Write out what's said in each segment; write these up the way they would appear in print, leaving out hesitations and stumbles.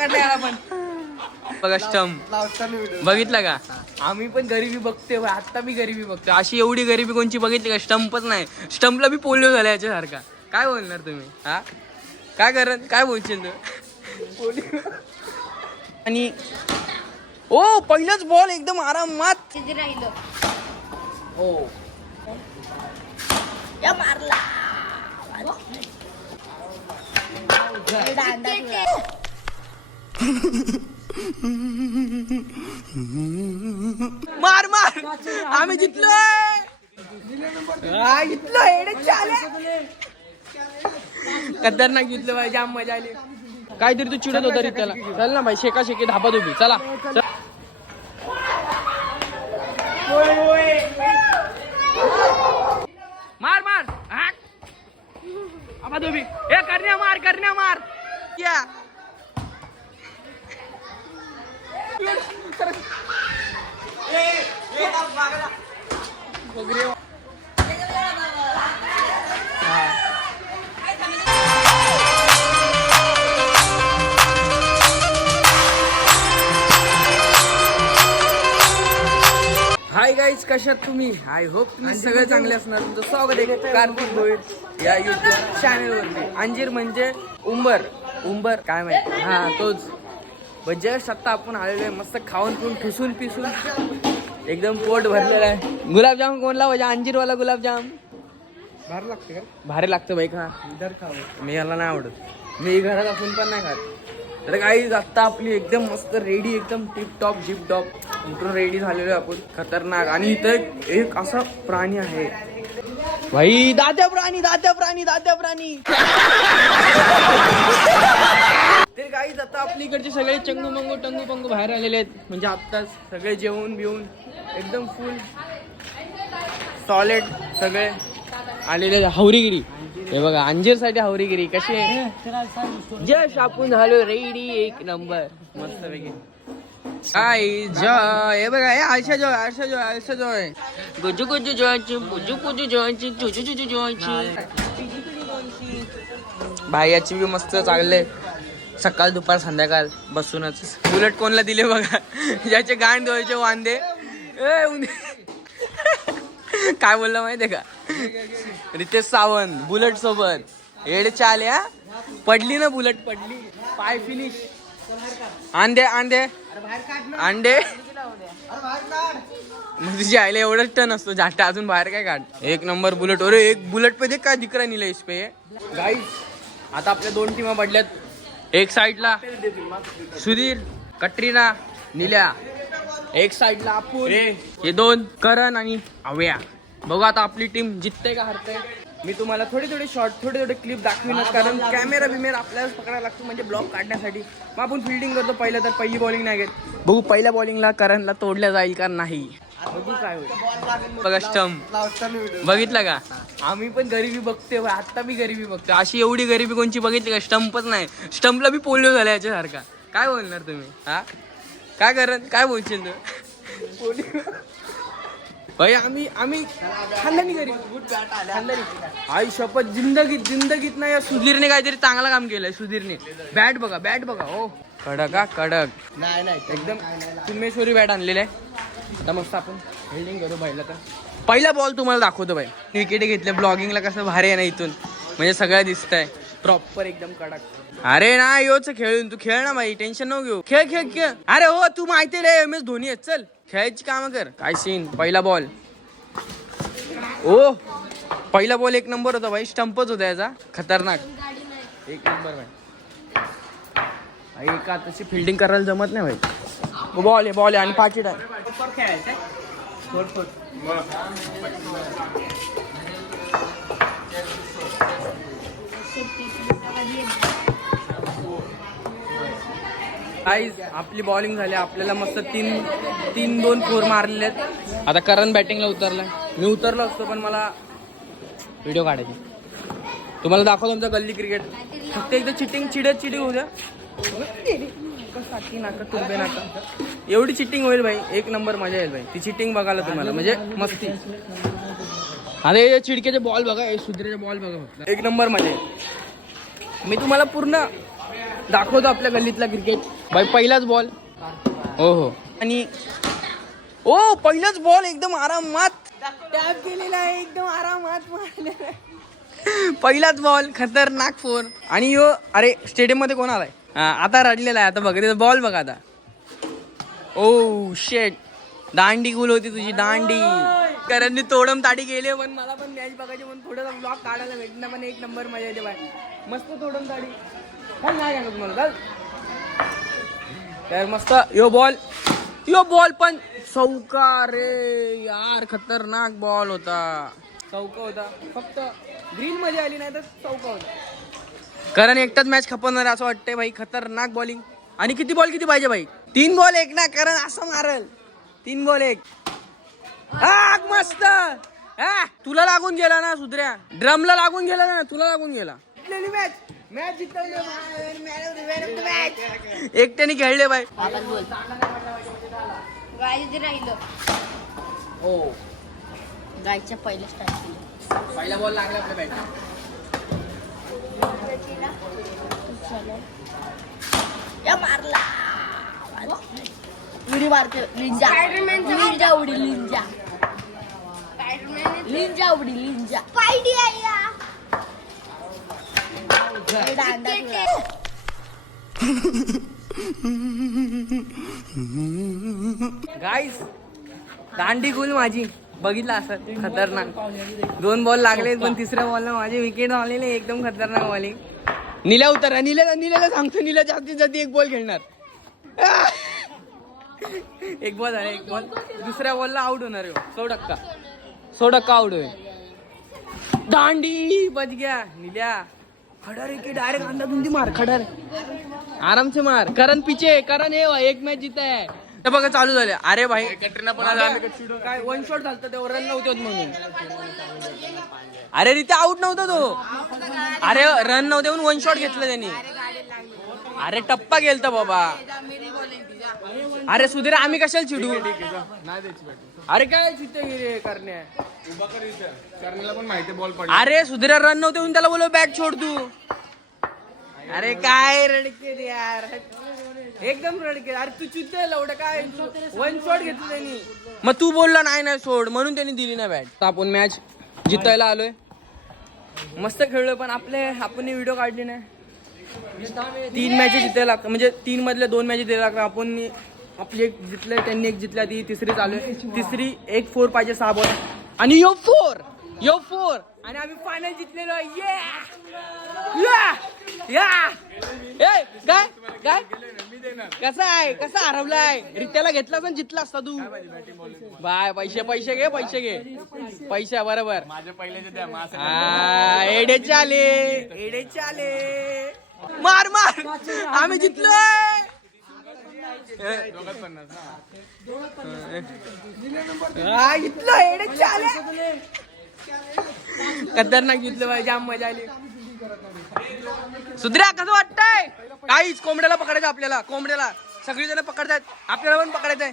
पकडला याला पण. बघा स्टंप बघितला का? आम्ही पण गरिबी बघतोय, आता मी गरिबी बघतोय. अशी एवढी गरिबी कोणची बघितली का? स्टंपच नाही. स्टंपला बी पोलिओ झाला याच्यासारखा. काय बोलणार तुम्ही? हा काय करत काय बोलशील तू? आणि ओ पहिलाच बॉल एकदम आरामात राहिलं. हो या मारला. मार मार आम्ही जितलोय. खतरनाक जितलो भाई, जाम मजा आली. काहीतरी तू चिडत होता रे त्याला. चल ना भाई, शेका शेकी धाबा धुबी. चला मार मार धाबा धुबी. ए करण्या मार क्या हाय गाईज, कशात तुम्ही? आय होप तुम्ही सगळे चांगले असणार. तुमचं स्वागत आहे कार्तिक भोईर या युट्यूब चॅनलवरती. अंजीर म्हणजे उंबर काय माहिती, हा तोच. जस्ट आता आपण आलेलो आहे, मस्त खाऊन पिऊन ठुसून पिसून एकदम पोट भरलेलं आहे. गुलाबजाम कोणला पाहिजे? अंजीरवाला गुलाबजाम भारी लागते का? भारी लागतं बाई. खा मी याला नाही आवडत, मी घरात असून पण नाही खात. तर काही आत्ता आपली एकदम मस्त रेडी, एकदम टिपटॉप जिपटॉप उठून रेडी झालेलो आपण. खतरनाक. आणि इथं एक असा प्राणी आहे भाई, दाद्या प्राणी. तर काही आता आपल्या इकडचे सगळे टंगू पंगू बाहेर आलेले आहेत. म्हणजे आत्ताच सगळे जेवून बिवून एकदम फुल सॉलिड सगळे आलेले. हावरीगिरी हे बघा, अंजीरसाठी हावरीगिरी कशी आहे. जस्ट आपण झालो रेडी, एक नंबर मस्त पैकी. काय जय हे बघा, हे आळशा जॉय गुजू जॉयची बुजू जॉयची जुजू जॉयची. भाईयाची बी मस्त चालले, सकाळ दुपार संध्याकाळ बसूनच. बुलेट कोणला दिले बघा, ज्याचे गांड धुवायचे वांदे. काय बोलला माहितीये का? रितेश सावंत बुलेट सोबत एडच्या आल्या. पडली ना बुलेट, पडली पाय फिनिश. अंडे मग तुझी आईला एवढंच टन असतो जाटा, अजून बाहेर काय काढ. एक नंबर बुलेट. अरे एक बुलेट पे देख काय दिकरा निला इस पे. गाईज आता आपल्या दोन टीमा पडल्यात. एक साइडला सुधीर, कटरीना, निल्या. एक साइडला आपण, हे दोन करण आणि अव्या. बघू आता आपली टीम जितते का हरते. मी तुम्हाला थोडे शॉर्ट थोडे क्लिप दाखविनच, कारण कॅमेरा बिमेरा आपल्यालाच पकडायला लागतो म्हणजे ब्लॉग काढण्यासाठी. मग आपण फिल्डिंग करतो पहिलं, तर पहिली बॉलिंग नाही घेत. बघू पहिल्या बॉलिंगला करणला तोडल्या जाईल का नाही, बघू काय होईल. बघा स्टंप बघितला का? आम्ही पण गरिबी बघतोय, आता मी गरिबी बघतोय. अशी एवढी गरिबी कोणची बघितली का? स्टंपच नाही. स्टंपला बी पोलिओ झाला याच्यासारखा. काय बोलणार तुम्ही? हा काय करत काय बोलशील तू? भाई आम्ही खानदानी गरीब, आई शपथ जिंदगीत नाही. या सुधीरने काहीतरी चांगलं काम केलंय. सुधीरने बॅट बघा हो, कडक नाही एकदम सिमेश्वरी बॅट आणलेलं आहे. आता मस्त आपण फिल्डिंग करू. पहिला बॉल तुम्हाला दाखवतो भाई. विकेट घेतले ब्लॉगिंगला कसं भारी आहे ना इथून, म्हणजे सगळं दिसतंय प्रॉपर एकदम कडक. अरे ना योच खेळून तू खेळ ना भाई, टेन्शन नको घेऊ. खेळ. अरे हो तू माहिती आहे MS धोनी आहे, चल खेळायची काम कर. काय सीन. पहिला बॉल ओ पहिला बॉल एक नंबर होता भाई, स्टंपच होता याचा. खतरनाक एक नंबर भाई. एका तशी फिल्डिंग करायला जमत नाही भाई. बॉल आहे आणि पाकिट आहे. गाईज आपली बॉलिंग झाली. आपल्याला मस्त 3-2 फोर मारलेले आहेत. आता करण बॅटिंगला उतरलाय. मी उतरलो असतो पण मला व्हिडिओ काढायची. तुम्हाला दाखवतो आमचा गल्ली क्रिकेट. फक्त एकदा चिटिंग होऊ द्या. एवढी चिटिंग होईल भाई, एक नंबर मजा येईल भाई. ती चिटिंग बघायला तुम्हाला, म्हणजे मस्ती. अरे चिडकेचे बॉल बघा, सुधीरचे बॉल बघा, एक नंबर मजा येईल. मी तुम्हाला पूर्ण दाखवतो आपल्या गल्लीतला क्रिकेट. भाई पहिलाच बॉल. हो हो. आणि ओ पहिलाच बॉल एकदम आरामात टॅप केलेला आहे, एकदम आरामात मारलेला आहे. पहिलाच बॉल खतरनाक फोर. आणि यो अरे स्टेडियम मध्ये कोण आलाय? आता रडलेला आहे. आता बघ बॉल बघा आता. ओ शेट, दांडी गुल होती तुझी दांडी. कारण तोडम ताडी गेले पण मला पण मॅच बघायची म्हणून थोडासा ब्लॉग काढायला भेटणार. पण एक नंबर मजा येते बाय. मस्त तोडम ताडी काय नाही का तुम्हाला तर मस्त. यो बॉल पण चौका रे यार, खतरनाक बॉल होता. चौका होता, फक्त ग्रीन मध्ये आली नाही तर चौका होता. कारण एकटाच मॅच खपवणार असं वाटतंय भाई. खतरनाक बॉलिंग. आणि किती बॉल किती पाहिजे भाई? 3 बॉल 1 ना. कारण असं मारल 3 बॉल 1. मस्त. तुला लागून गेला ना सुधऱ्या, ड्रमला लागून गेला ना, तुला लागून गेला. मॅच जिंकवली, एकट्याने खेळले बाय. हो गायच्या पहिल्या स्टार्ट केलं. पहिला बॉल लागला आपल्या बॅट. मारला उडी मारते. लिंजा उडी लिंजा उडी लिंजा गाईस दांडी गुल माझी बघितला असं खतरनाक. 2 बॉल लागले पण तिसऱ्या बॉलला माझे विकेट आलेले. एकदम खतरनाक बॉलिंग. नीला उतरा. नीला सांगतो, नीला जास्तीत जास्त 1 बॉल खेळणार. 1 बॉल झाला, 1 बॉल. दुसऱ्या बॉलला आउट होणार. 100% आउट होईल. दांडी बच गया नील्या. खडर की डायरेक्ट अंधा धुंदी मार. खडर आराम से मार. करण पीछे. करण हे 1 मॅच जीता है. ते बघा चालू झाले. अरे भाई कटरीना पण काय 1 शॉट झालता तेव्हा रन नव्हते म्हणून. अरे रित्या आउट नव्हता तो. अरे रन नव्हते म्हणून 1 शॉट घेतलं त्यांनी. अरे टप्पा गेलता बाबा. अरे सुधीर आम्ही कशाला चिडू? अरे काय चित्ते करण्या पण माहिती बॉल पडला. अरे सुधीर रन नव्हते म्हणून त्याला बोलव बॅट छोड तू. अरे काय रडके यार, एकदम रडके. अरे तू चित्ते लवड काय 1 शॉट घेतलं त्यांनी. मग तू बोलला नाही सोड म्हणून त्यांनी दिली ना बॅट. आपण मॅच जितायला आलोय. मस्त खेळलोय पण आपण व्हिडिओ काढली नाही. 3 मॅचेस जितायला लागतात. म्हणजे 3 मधल्या 2 मॅचेस द्यायला लागतात. आपण आपली 1 जिंकले, त्यांनी 1 जिंकल्या. ती तिसरी चालू आहे. तिसरी 1 4 पाहिजे 6 बॉल. आणि यो 4 आणि आम्ही फायनल जिंकलेलो. काय कसा हरवलाय? रित्याला घेतला पण जितला असता तू. बाय पैसे घे. पैसे बरोबर माझे पहिल्याचे द्या. एडेचे आले. मार आम्ही जितलोय. खतरनाक जितलं भाई. जाम मजा आली. सुधऱ्या कसं वाटतंय? काहीच कोंबड्याला पकडायचं आपल्याला. कोंबड्याला सगळी जण पकडतात, आपल्याला पण पकडायचंय.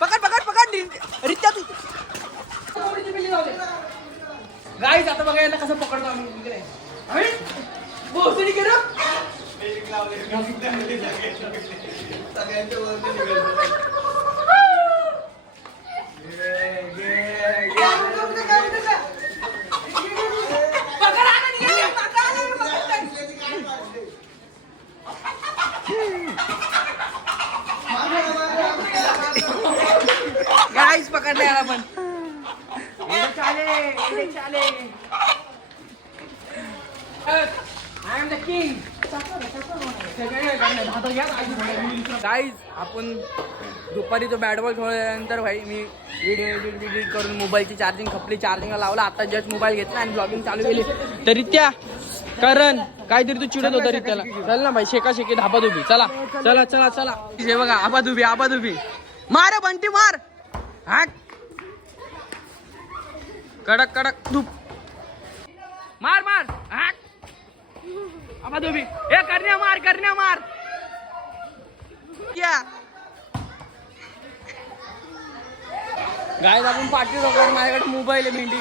पकड रित्या तू. गाईज आता बघा यांना कसं पकडतो आम्ही. बोसडी केलं. गाईज पकडले याला पण. चाले. I am the king. Guys आपण दुपारी तो बॅट बॉल खेळल्यानंतर भाई मी व्हिडिओ करून मोबाईलची चार्जिंग खपली. चार्जिंगला लावला. आता जस्ट मोबाईल घेतला आणि ब्लॉगिंग चालू केली. तर रित्या करण काहीतरी तू चिडत होता रित्याला. चल ना भाई शेकी धाबा धुबी. चला हे बघा आबा धुबी. मार बंटी मार. हाक कडक धूप. मार हाक आबा धुबी. हे करण्या मार. क्या गाय आपण पाठी रोखणार. माझ्याकडे मोबाईल आहे भेंडी.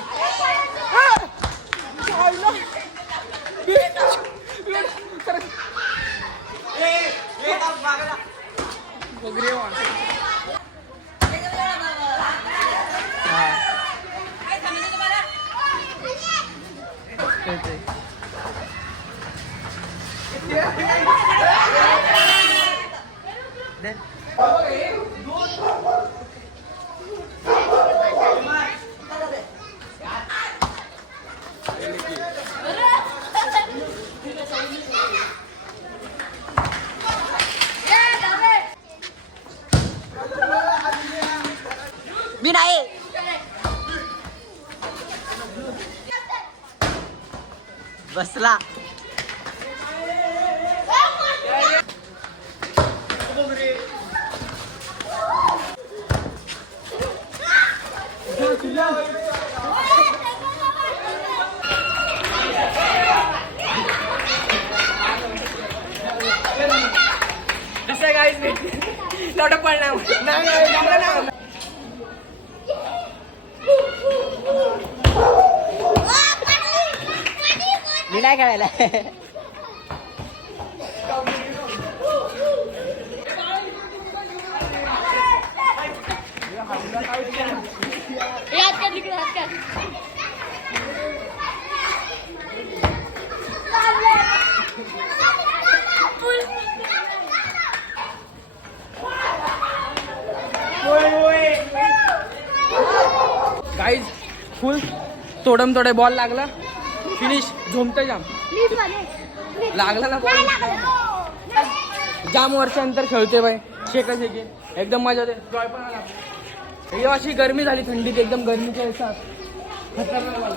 मी नाही बसला. कसं काय लॉट पडणार मी नाही खेळायला. गाईज फुल तोडम तोडे बॉल लागला फिनिश झोमतं जाम लागला ना बॉल जाम वर्षानंतर खेळतोय बाई शेका शेकी एकदम मजा येते जॉय पण आला एकदम अशी गरमी झाली थंडीत एकदम गरमीच्या दिवसात खतरनाक वाला.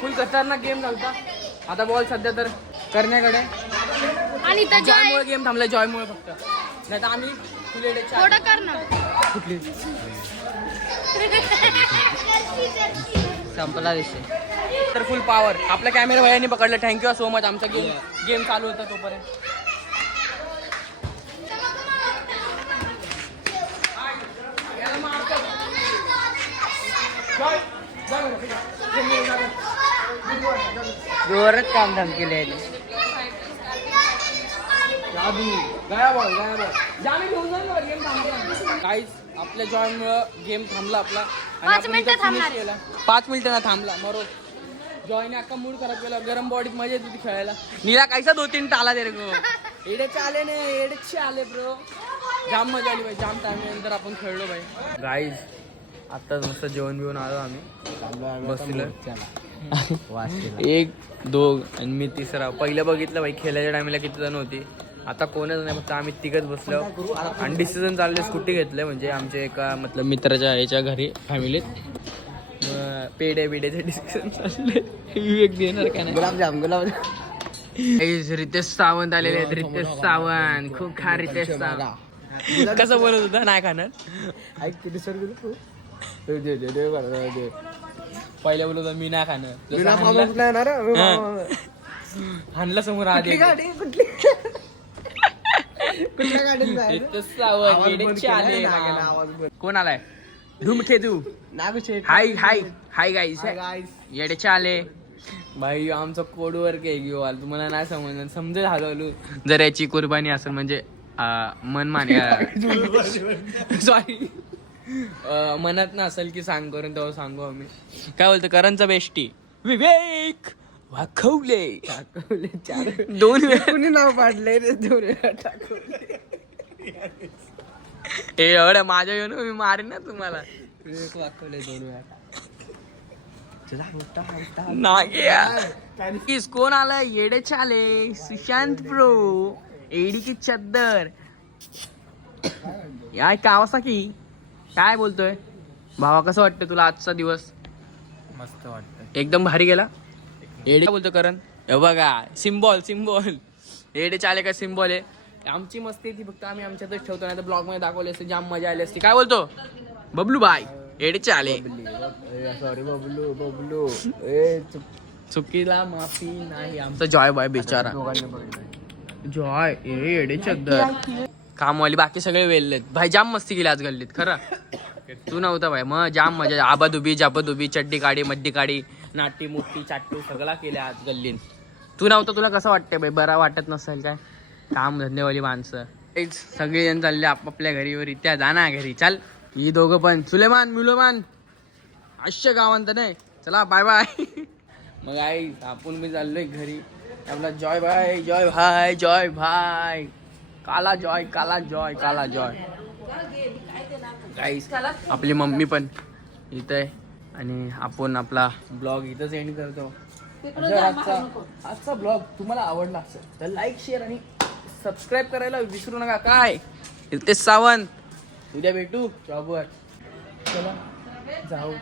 फुल खतरनाक गेम झालता. आता बॉल सध्या तर करण्याकडे आणि जॉयमुळे गेम थांबलाय जॉयमुळे फक्त नाही तर आम्ही थोडं कर ना. कुठली संपला विषय. तर फुल पॉवर आपल्या कॅमेरा भयाने पकडलं. Thank you so much. आमचा गेम चालू होता तोपर्यंत. जोरात काम धाम केले. काहीच आपल्या जॉयमुळं गेम थांबला आपला आणि 5 आपण मिनिटं इथं थांबणार. finish केला. 5 मिनिटं ना थांबला मरो. जॉयने अख्खा मूड खराब केला. गरम बॉडीत मजा येत होती खेळायला. नीला कायसा 2-3 टाला दे रे गो. एडेचे आले नाही एडेचे आले ब्रो. जाम मजा आली भाई. जाम टाइम नंतर आपण खेळलो भाई. गाईज आत्ताच मस्त जेवण बिवून आलो आम्ही बसलो. 1 2 आणि मी तिसरा. पहिलं बघितलं भाई खेळायच्या टायमाला किती जण होती. आता कोणच नाही फक्त आम्ही तिघच बसलो आणि डिसिजन चालले स्कूटी घेतले म्हणजे आमच्या एका मतलब मित्राच्या याच्या घरी फॅमिलीत पेढे बिडेचे डिसिजन चालले. विवेक देणार का नाही. गुलाबजाम रितेश सावंत आलेले आहेत. रितेश सावंत खूप खा. रितेश सावंत कसं बोलत होता नाही खाणार. पहिल्या बोलत होता मी नाही खाणार. हाणला समोर आधी कोण आलाय धुमके तू. हाय हाय हाय गाईस येडेचे आले भाई. आमचा कोडवर के घेऊ तुम्हाला नाही समजणार. समजेल हळूहळू जर याची कुर्बानी असेल म्हणजे मन माने सॉरी मनात ना असेल की सांग करून तेव्हा सांगू आम्ही. काय बोलतो करणचा बेस्टी विवेक वाखवले 2 वेळा कुणी नाव पाडलंय रे. 2 वेळा टाकवले. एवढं माझ्या येऊन मी मारेन ना तुम्हाला. वाकवले 2 वेळा. नागिस कोण आलाय येडेचे आले. सुशांत प्रो एडी की चद्दर याय कावासाकी. काय बोलतोय भावा कसं वाटतं तुला आजचा दिवस. मस्त वाटतं. एकदम भारी गेला. एडे बोलतो करण हे बघा सिम्बॉल एडे चाले का सिम्बॉल आहे. आमची मस्ती ती फक्त आम्ही आमच्यातच ठेवतो, नाही तर ब्लॉग मध्ये दाखवली असते जाम मजा आली असती. काय बोलतो बबलू बाय एडे चाले. सॉरी बबलू चुकीला माफी नाही. आमचा जॉय बाय बेचारा जॉय एडे चद्दर कामवाली बाकी सगळे वेल्लेत भाई. जाम मस्ती केली आज गल्लीत खरं. तू नव्हता भाई मग जाम मजा. आबादुबी जाबादुबी चड्डी काढी मड्डी काढी नाटी मोठी चाट्टू सगळा केल्या आज गल्लीत. तू नव्हता. तुला कसं वाटतंय भाई? बरा वाटत नसेल काय? काम धंदेवाली माणसं सगळेजण चालले आपापल्या घरीवर. त्या जाना घरी चाल. ही दोघं पण सुलेमान मुलेमान अश्य गावांत नाही. चला बाय बाय. मग आई आपण मी चाललोय घरी. आपला जॉय भाई जॉय भाई काला जॉय गाईस. आपली मम्मी पण इथं आहे आणि आपण आपला ब्लॉग इथंच एंड करतो. जर आजचा ब्लॉग तुम्हाला आवडला असेल तर लाईक शेअर आणि सबस्क्राईब करायला विसरू नका. काय इल्तेश सावंत. उद्या भेटू जॉबवर. चला जाऊ.